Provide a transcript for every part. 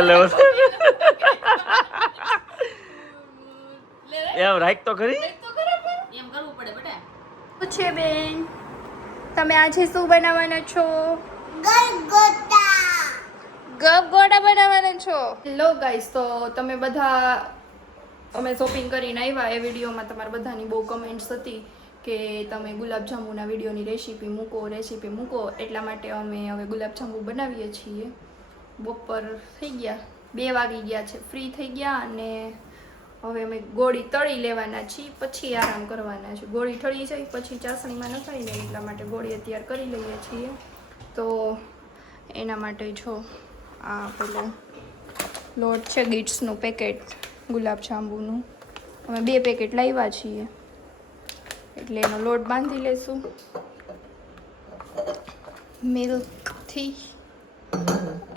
એમ રાખ તો ખરી. એમ કરવું પડે બેટા. છે બેન, તમે આજે શું બનાવવાના છો? ગપગોટા બનાવવાના છો. હેલો ગાઈસ, તો તમે બધા અમે શોપિંગ કરીને આવ્યા. એ વિડીયોમાં તમારા બધાની બહુ કમેન્ટ્સ હતી કે તમે ગુલાબજાંબુના વિડીયોની રેસીપી મૂકો. એટલા માટે અમે હવે ગુલાબજાંબુ બનાવીએ છીએ. બપોર થઈ ગયા, 2 વાગી ગયા છે, ફ્રી થઈ ગયા અને હવે અમે ગોળી તળી લેવાના છીએ, પછી આરામ કરવાના છે. ગોળી તળી જાય પછી ચાસણીમાં નખાઈને, એટલા માટે ગોળી અત્યારે કરી લઈએ છીએ. તો એના માટે જો આ પેલો લોટ છે, ગીટ્સનું પેકેટ ગુલાબજાંબુનું અમે 2 પેકેટ લાવ્યા છીએ, એટલે એનો લોટ બાંધી લેશું મિલ્કથી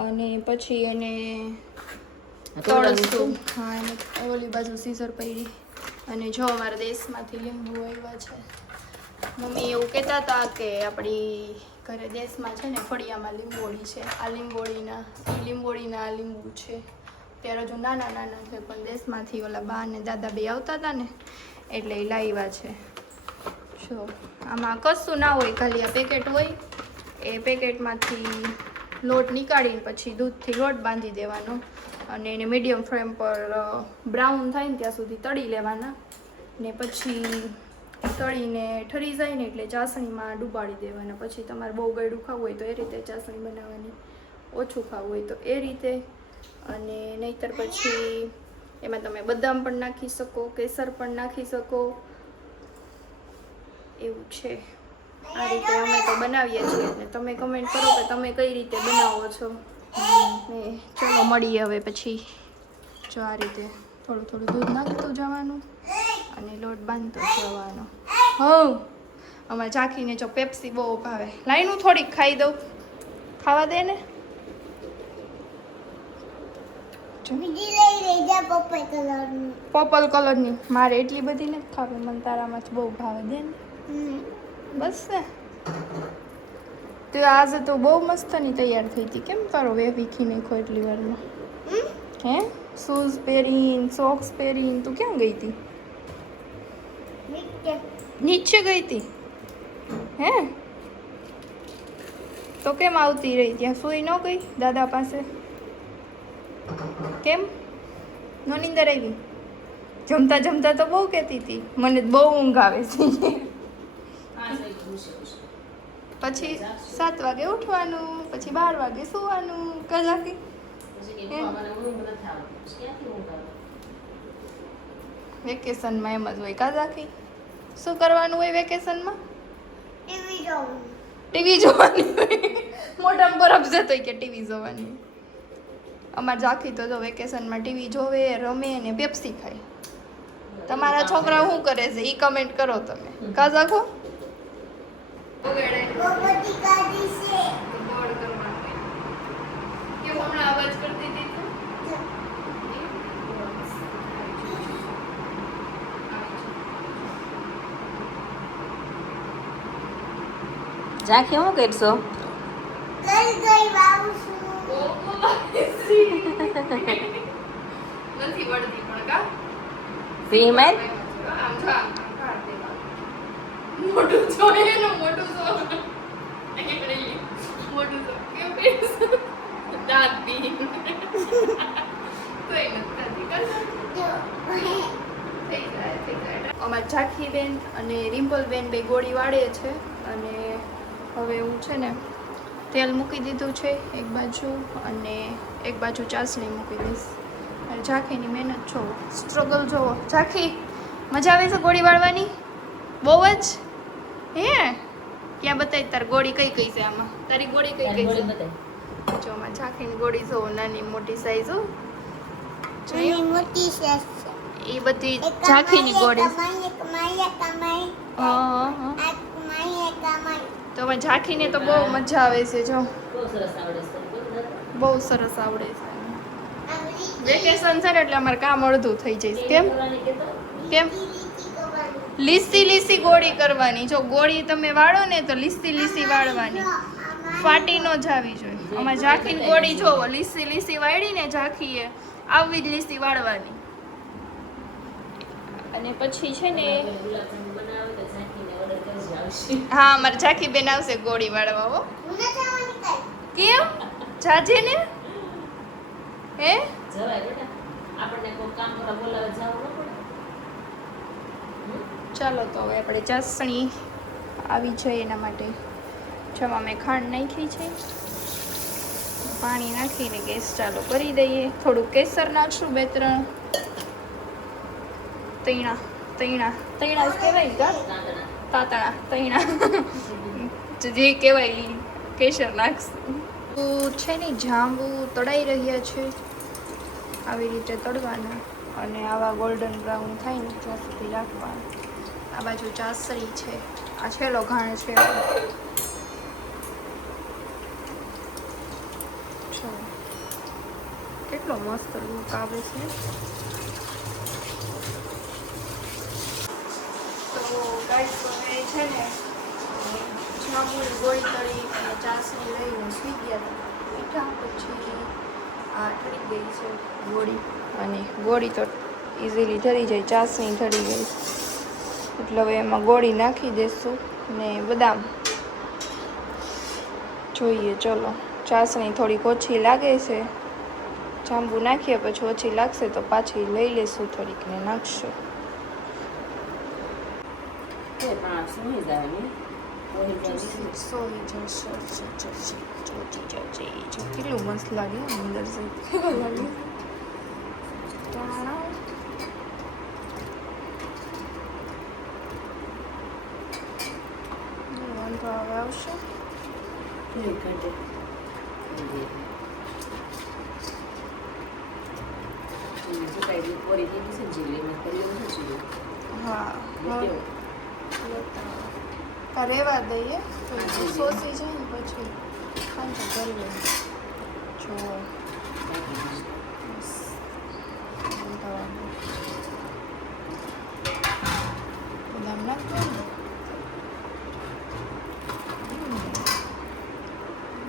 અને પછી એને તળશું. હા, એને ઓલી બાજુ સીઝર પડી. અને જો અમારા દેશમાંથી લીંબુ આવ્યા છે. મમ્મી એવું કહેતા હતા કે આપણી ઘરે દેશમાં છે ને ફળિયામાં લીંબોળી છે. આ લીંબોળીના લીંબુ છે. ત્યારે જો નાના નાના છે, પણ દેશમાંથી ઓલા બા અને દાદા બે આવતા હતા ને, એટલે એ લાવ્યા છે. જો આમાં કશું ના હોય, ખાલી આ પેકેટ હોય. એ પેકેટમાંથી લોટ નીકાળીને પછી દૂધથી લોટ બાંધી દેવાનો અને એને મીડિયમ ફ્લેમ પર બ્રાઉન થાય ને ત્યાં સુધી તળી લેવાના. ને પછી તળીને ઠરી જાય ને એટલે ચાસણીમાં ડૂબાડી દેવાના. પછી તમારે બહુ ગળ્યું ખાવું હોય તો એ રીતે ચાસણી બનાવવાની, ઓછું ખાવું હોય તો એ રીતે. અને નહીંતર પછી એમાં તમે બદામ પણ નાખી શકો, કેસર પણ નાખી શકો, એવું છે. આ રીતે અમે તો બનાવીએ છીએ. અને તમે કમેન્ટ કરો કે તમે કઈ રીતે બનાવો છો. ને ચલો મળીએ હવે પછી. જો આ રીતે થોડું થોડું દૂધ નાખતું જવાનું અને લોટ બાંધતો જવાનો. હઉ અમારે ઝાંખીને જો પેપ્સી બહુ ભાવે. લાઈનું થોડીક ખાઈ દઉં, ખાવા દે ને. પર્પલ કલરની મારે એટલી બધી નથી ખાવી, મને તારામાં બહુ ભાવે. દે ને બસ ને. તો આજે તો બહુ મસ્તની તૈયાર થઈ હતી. કેમ તારો વેહ વીખી નાખો એટલી વારમાં? હે શૂઝ પહેરીને, સોક્સ પહેરીને તું ક્યાં ગઈ હતી? નીચે ગઈ હતી. હે તો કેમ આવતી રહી? ત્યાં સુઈ ન ગઈ દાદા પાસે? કેમ નો નીંદર આવી? જમતા જમતા તો બહુ કહેતી હતી મને બહુ ઊંઘ આવે છે. પછી 7 વાગે ઉઠવાનું, પછી 12 વાગે સુવાનું. કજાકી વેકેશનમાં એમ જ હોય. કાજાકી શું કરવાનું હોય વેકેશનમાં? ટીવી જોવાની હોય. મોઢામાં બરફ જતો હોય કે ટીવી જોવાની. અમારે ઝાંખી તો જો વેકેશનમાં ટીવી જોવે, રમે ને પેપ્સી ખાય. તમારા છોકરા શું કરે છે એ કમેન્ટ કરો તમે. કાજાકો ઝાંખી શું કરશો? નથી વળતી પણ કા સિંહ માર આમ જો મોટું જોઈએ ને, મોટું જો મોટું જો કેમ કરીશ દાંત બી કોઈ નથી અમાર ઝાંખી બેન અને રિમ્પલ બેન બે ગોળી વાળે છે. અને હવે હું છે ને તેલ મૂકી દીધું છે એક બાજુ, અને એક બાજુ ચાસણી મૂકી દઈશ. ઝાંખીની મહેનત જોવો, સ્ટ્રગલ જોવો. ઝાંખી મજા આવે છે ગોળી વાળવાની? બહુ જ. હે ક્યાં બતાવી તાર ગોળી કઈ કઈ છે આમાં? તારી ગોળી કઈ કઈ છે? જો આમાં ઝાંખીની ગોળી જોવો, નાની મોટી સાઈઝ હો. એ બધી ઝાંખીની ગોળી. હા તો હવે ઝાંખીને તો બહુ મજા આવે છે. જો બહુ સરસ આવડે છે. વેકેશન છે ને એટલે અમારે કામ અડધું થઈ જાય. કેમ કેમ લીસી ગોળી કરવાની. જો ગોળી તમે વાળો ને તો લીસી વાળવાની, ફાટી ન જાવી જોઈએ. આમાં ઝાંખીની ગોળી જોવો, લીસી લીસી વાળી ને ઝાંખીએ આવી જ લીસી વાળવાની. અને પછી છે ને હા મારે ઝાંખી બેન આવશે ગોળી વાળવા. હો કેમ જાજે ને હે ચાલો તો હવે આપણે ચાસણી આવી જાય એના માટે જમાં મેં ખાંડ નાખી છે. પાણી નાખીને ગેસ ચાલુ કરી દઈએ. થોડું કેસર નાખશું, 2-3 તૈણા તૈણા તૈણા જ કહેવાય કા તાતણા તૈણા જે કહેવાય કેસર નાખશું. છે ને જાંબુ તળાઈ રહ્યા છે, આવી રીતે તળવાના અને આવા ગોલ્ડન બ્રાઉન થાય ને ત્યાં સુધી રાખવાના. આ બાજુ ચાસણી છે, આ છેલ્લો ઘાણ છે. કેટલો મસ્ત લુક આવે છે. તો ગાઈસ હવે છે ને જાંબુની ગોળી તળી અને ચાસણી લઈને સૂઈ ગયા હતા. પછી આ ઠરી ગઈ છે ગોળી, અને ગોળી તો ઇઝીલી ઠરી જાય, ચાસણી ઠરી ગઈ એટલે હવે એમાં ગોળી નાખી દઈશું ને બદામ જોઈએ. ચલો ચાસણી થોડીક ઓછી લાગે છે, જાંબુ નાખીએ પછી ઓછી લાગશે તો પાછી લઈ લેશું થોડીક ને નાખશું. કેટલું મસ્ત લાગે અંદર વાંધો હવે આવશે. હા રહેવા દઈએ તો સોસી જાય ને પછી ખાંડ કરી જો બદામ નાખવું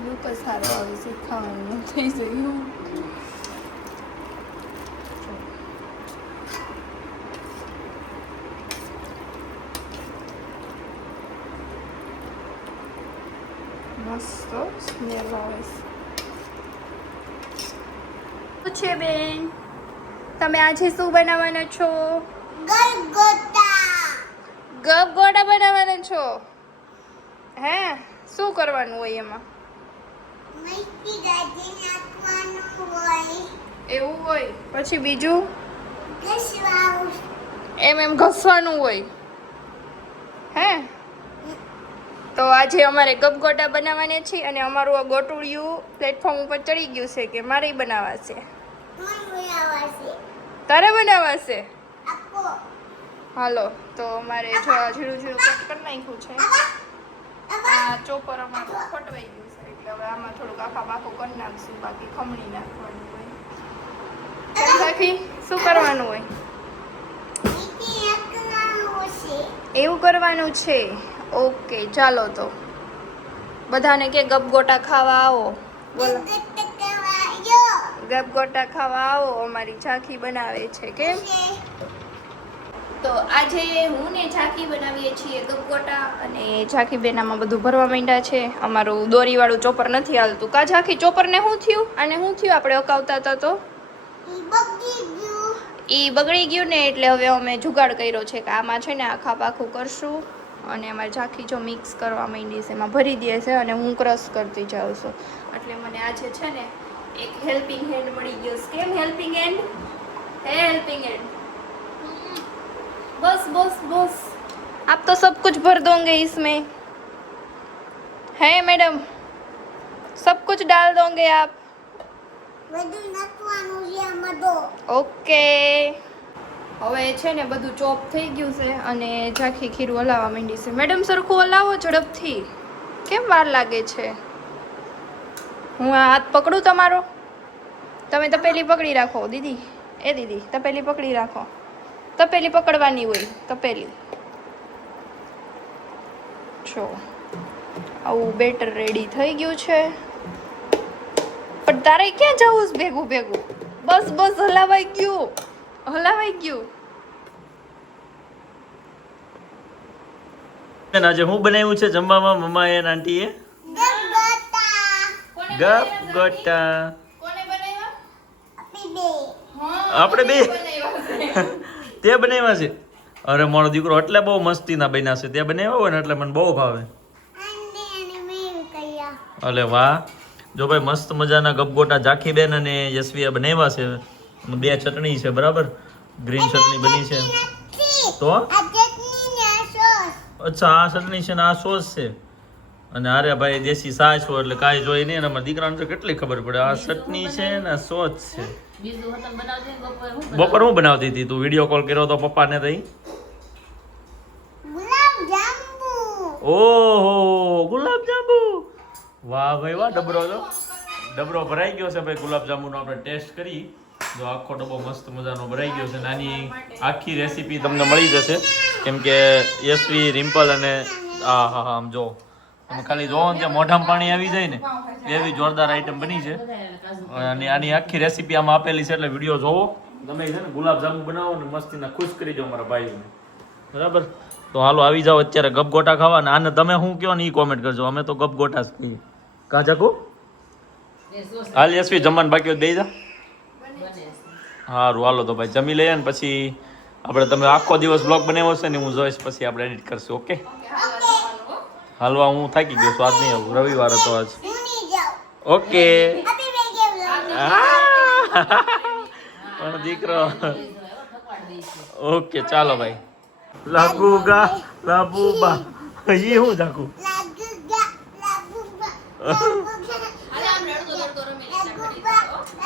લુક જ સારો આવે છે, ખાવાનું થઈ ગયું. મસ્ત સ્મેલ આવે છે. બેન તમે આજે શું બનાવવાના છો? ગપગોટા બનાવવાના છો? હે શું કરવાનું હોય એમાં? એવું હોય પછી બીજું એમ ઘસવાનું હોય હે? તો આજે અમારે ગપગોટા બનાવવાના છે અને અમારું આ ગોટુડિયું પ્લેટફોર્મ ઉપર ચડી ગયું છે કે મારે બનાવવા છે. તારે બનાવવા છે? હાલો તો અમારે જો ઝીણું ઝીણું કટ કરી નાખ્યું છે. આ ચોપર અમારું ફટવાઈ ગયું છે એટલે હવે આમાં થોડુંક આખા પાકું કરી નાખશું, બાકી ખમણી નાખવાનું હોય. રાખી શું કરવાનું હોય? એવું કરવાનું છે. ઓકે ચાલો તો બધાને કે ગપગોટા ખાવા આવો. બોલો ગપગોટા ખાવા આવો, અમારી ઝાંખી બનાવે છે. કેમ? તો આજે હું ને ઝાંખી બનાવીએ છીએ ગપગોટા અને ઝાંખી બેનામાં બધું ભરવા માંડ્યા છે. અમારું દોરીવાળું ચોપર નથી હાલતું. કા ઝાંખી ચોપરને શું થયું? અને શું થયું? આપણે અકાવતા હતા તો ઈ બગડી ગયું ને, એટલે હવે અમે જુગાડ કર્યો છે કે આમાં છે ને આખા પાખું કરશું અને અમારે ઝાંખી જો મિક્સ કરવા માંડી છે, એમાં ભરી દે છે અને હું ક્રશ કરતી જાઉં છું. એટલે મને આજે છે ને એક હેલ્પિંગ હેન્ડ મળી ગયો. કેમ હેલ્પિંગ હેન્ડ? હેલ્પિંગ હેન્ડ बस बस बस आप तो सब कुछ भर दोगे इसमें, है मैडम? सब कुछ डाल दोगे आप? ओके હવે છે ને બધું ચોપ થઈ ગયું છે અને ઝાંખી ખીરું હલાવવા માંડી છે. મેડમ સરખું હલાવો ઝડપથી, કેમ વાર લાગે છે? હું આ હાથ પકડું તમારો? તમે તપેલી પકડી રાખો દીદી. એ દીદી તપેલી પકડી રાખો. તપેલી પકડવાની હોય, તપેલી. જો આવું બેટર રેડી થઈ ગયું છે. તારે ક્યાં જવું છે ભેગું ભેગું? બસ બસ હલાવાઈ ગયું. આજે હું બનાવ્યું છે જમવામાં મમ્માએ અને આંટીએ? ગપગોટા. કોને બનાવ્યા? આપણે બે તે બનાવ્યા છે? અરે મારો દીકરો એટલે બહુ મસ્તીના બન્યા છે. તે બનાવ્યા હોય ને એટલે મને બહુ ભાવે. અલે વાહ, જો ભાઈ મસ્ત મજાના ગપગોટા જાખીબેન અને યશવીએ બનાવ્યા છે. બે ચટણી છે બરાબર, ગ્રીન ચટણી બની છે. તો અચ્છા આ ચટણી છે ને આ સોસ છે. અને અરે ભાઈ દેશી સાસ હોય એટલે કાંઈ જોઈ નહીં. અને અમારા દીકરાને તો કેટલી ખબર પડે. આ ચટણી છે ને આ સોસ છે. બપોર હું બનાવતી હતી? તું વિડીયો કોલ કર્યો તો પપ્પાને તઈ? ઓહો ગુલાબજાંબુ. વાહ ભાઈ વાહ. ડબરો ભરાઈ ગયો છે ભાઈ ગુલાબજાંબુનો. આપણે ટેસ્ટ કરી. જો આખો ડબ્બો મસ્ત મજાનો ભરાઈ ગયો છે. નાની આખી રેસીપી તમને મળી જશે, કેમ કે યશવી, રિમ્પલ અને હા આમ જો તમે ખાલી જોવો ને ત્યાં મોઢામાં પાણી આવી જાય ને એવી જોરદાર આઈટમ બની છે. અને આની આખી રેસીપી આમાં આપેલી છે એટલે વિડીયો જોવો. તમે છે ને ગુલાબજાંબુ બનાવો ને મસ્તીના ખુશ કરી દો મારા ભાઈઓને, બરાબર? તો હાલો આવી જાઓ અત્યારે ગપગોટા ખાવા. ને આને તમે શું કહો ને એ કોમેન્ટ કરજો. અમે તો ગપગોટા જ કહીએ. કાં જાકુ? હાલ યશવી જમવાનું બાકી હોય દઈ જા. સારું હાલો તો ભાઈ જમી લઈએ ને પછી આપણે, તમે આખો દિવસ બ્લોગ બનાવ્યો છે ને હું જોઈશ, પછી આપણે એડિટ કરશું. ઓકે હાલવા હું થાકી ગયો છું, આજ નહીં આવું, રવિવાર હતો આજ. ઓકે પણ દીકરો. ઓકે ચાલો ભાઈ. લાગુગા લાબુબા ઈ હું જાકુ.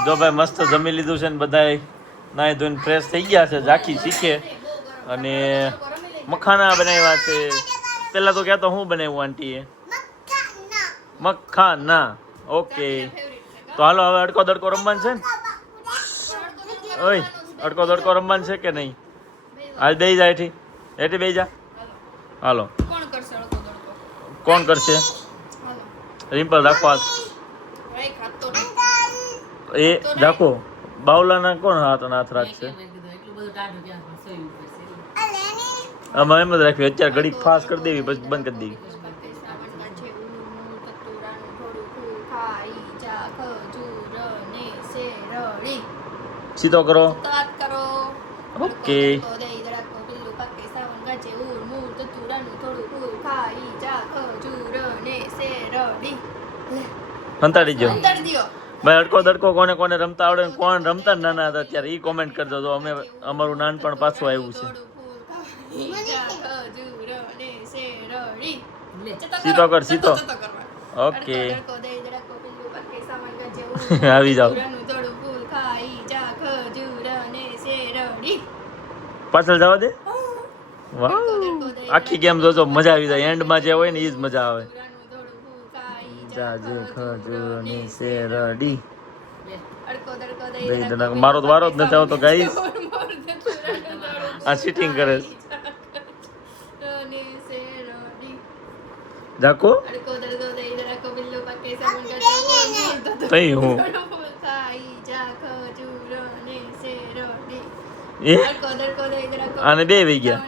જો ભાઈ મસ્ત જમી લીધું છે ને બધાય નાઈ ધોઈને ફ્રેશ થઈ ગયા છે. ઝાંખી શીખે અને મખાના બનાવ્યા છે. પેલા તો કહેતો હું બનાવ્યું આંટીએ? મખાના. ઓકે તો હાલો હવે અડકો દડકો રમવાનું છે ને? ઓય અડકો દડકો રમવાનું છે કે નહીં? હાલ દઈ જા એઠી એઠી બેસી જા. હાલો કોણ કરશે? રિમ્પલ રાખો હાથ. એ રાખો બાવલાના કોણ હાથ રાખશે? આમાં એમ જ રાખવી. અત્યારે ઘડીક ફાસ્ટ કરી દેવી પછી બંધ કરી દેવી. સીધો કરો. ઓકે હંતાડી દો ભાઈ. અડકો દડકો કોને કોને રમતા આવડે, કોણ રમતા નાના હતા ત્યારે ઈ કોમેન્ટ કરજો. તો અમે અમારું નાનપણ પાછું આવ્યું છે. સીધો કર સીધો. ઓકે આવી જાઓ. પાછળ જવા દે. વાહ આખી ગેમ જોજો, મજા આવી જાય. એન્ડમાં જે હોય ને એ જ મજા આવે. જાજે ખજૂર ની શેરડી. મારો તો વારો જ નથી આવતો ગાઈસ. આ સીટિંગ કરે છે. જાકો તઈ હું એ આને બે વહી ગયા.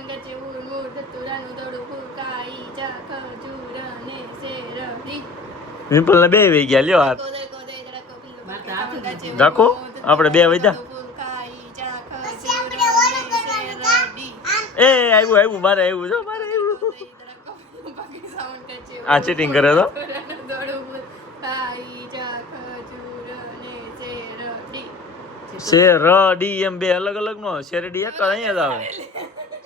વિમ્પલ ને બે વહી ગયા. લ્યો હાથ જાકો આપણે બે વહી જા. એ આવ્યું મારે આવ્યું જો મારે આવ્યું. આ ચીટિંગ કરે તો. શેરડી એમ બે અલગ અલગ નો. શેરડી એક અહીંયા જ આવે.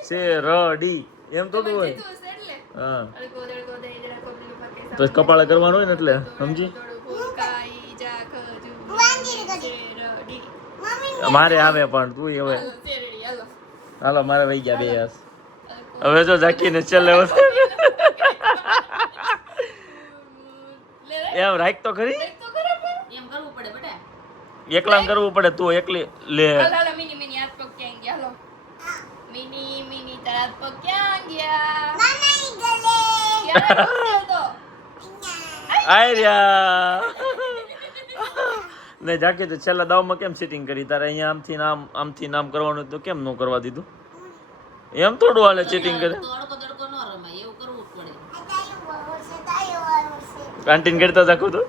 શેરડી એમ થોડું હોય. હા તો કપાળે કરવાનું હોય ને એટલે સમજી. મારે આવે પણ તું હવે હાલો મારે વહી ગયા બે યાસ. હવે જો ઝાંકીને છેલ્લે એમ રાખ તો ખરી. એકલા કરવું પડે. તું એકલી લે. મિની મિની હાથ પગ ક્યાં ગયા? હાલો મિની મિની તારા હાથ પગ ક્યાં ગયા? આય રહ્યા ને જાકે તો છેલ્લા દાવમાં કેમ સેટિંગ કરી તારે અહીંયા આમથી નામ કરવાનું તો કેમ ન કરવા દીધું એમ થોડું હાલે ચીટિંગ કરે તો અડકો દડકો ન રમાય એવું કરવું જ પડે કાંટીન કરતા રાખું તો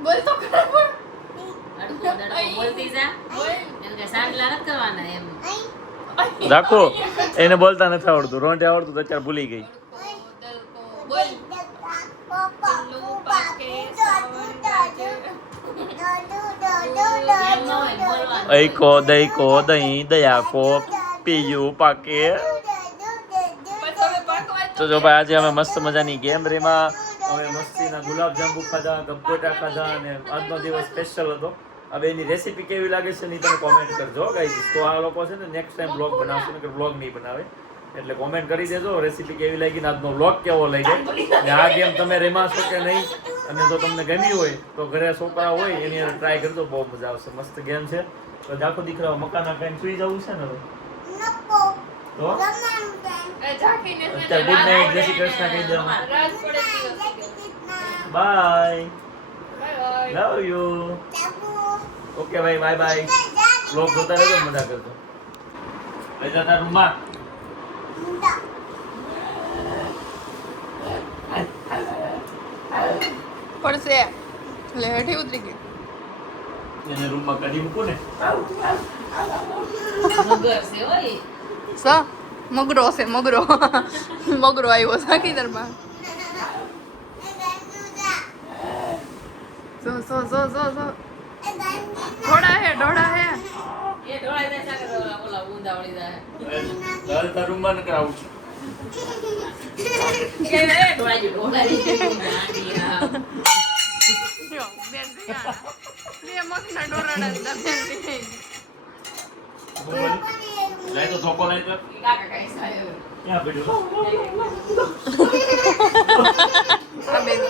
બોલ તો ખરા પણ અડકો દડકો બોલતી જા એને કે સાંગલા નથી કરવાના એમ રાખો એને બોલતા નથી આવડતું રોંઢે આવડતું તો અત્યારે ભૂલી ગઈ બોલ લો પાકે સાવન ગાજે એમ ન હોય બોલવાનું ऐको दईको दही दया को पीयू पाके બસ હવે પાકવા તો જો ભાઈ આજે અમે મસ્ત મજાની ગેમ રેમાં અમે મસ્તીના ગુલાબજાંબુ ખાધા ગબ્બોટા ખાધા અને આજનો દિવસ સ્પેશિયલ હતો હવે એની રેસીપી કેવી લાગે છે ને તમે કોમેન્ટ કરજો ગાઈસ તો આ લોકો છે ને નેક્સ્ટ ટાઈમ બ્લોગ બનાવશે ને કે બ્લોગ નહીં બનાવે એટલે કોમેન્ટ કરી દેજો રેસીપી કેવી લાગી ને આજનો બ્લોગ કેવો લાગ્યો અને આ ગેમ તમે રમાશો કે નહીં અને જો તમને ગમી હોય તો ઘરે છોકરા હોય એની અંદર ટ્રાય કરજો બહુ મજા આવશે મસ્ત ગેમ છે તો જાખો દીકરાઓ મકાના ખાઈને સુઈ જવું છે ને હવે તો ઝાંખીને અત્યારે ગુડ નાઇટ જય શ્રી કૃષ્ણ કહી દો રાત પડે દિવસ bye bye love you okay ભાઈ બાય બાય બ્લોગ જોતા રહેજો મજા કરજો લઈ જતા રૂમમાં પડશે લે હેઠી ઉતરી ગઈ એને રૂમમાં કાઢી મૂકું ને મગર છે ઓય સ મગરો છે મગરો મગરો આવ્યો સાકી દરમાં સો ઢોળા હે એ ઢોળાઈ જાય સાકર ઓલા ઊંધા વળી જાય હાલ તાર રૂમમાં ન કરાવું એ ઢોળાઈ ગાંડી હા જો બેન બે મગના ડોરાડા જ બેન લઈ તો ધોકો લઈ તો કાકા કાઈ સાહેબ ક્યાં પડ્યો આ બેન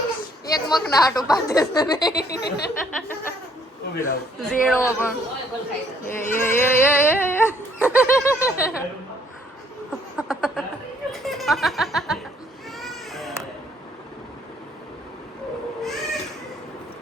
એક મગના હાટો બાંધે છે ને ઉભી રાખ ઝેડો પણ ઓય બોલ ખાઈ એ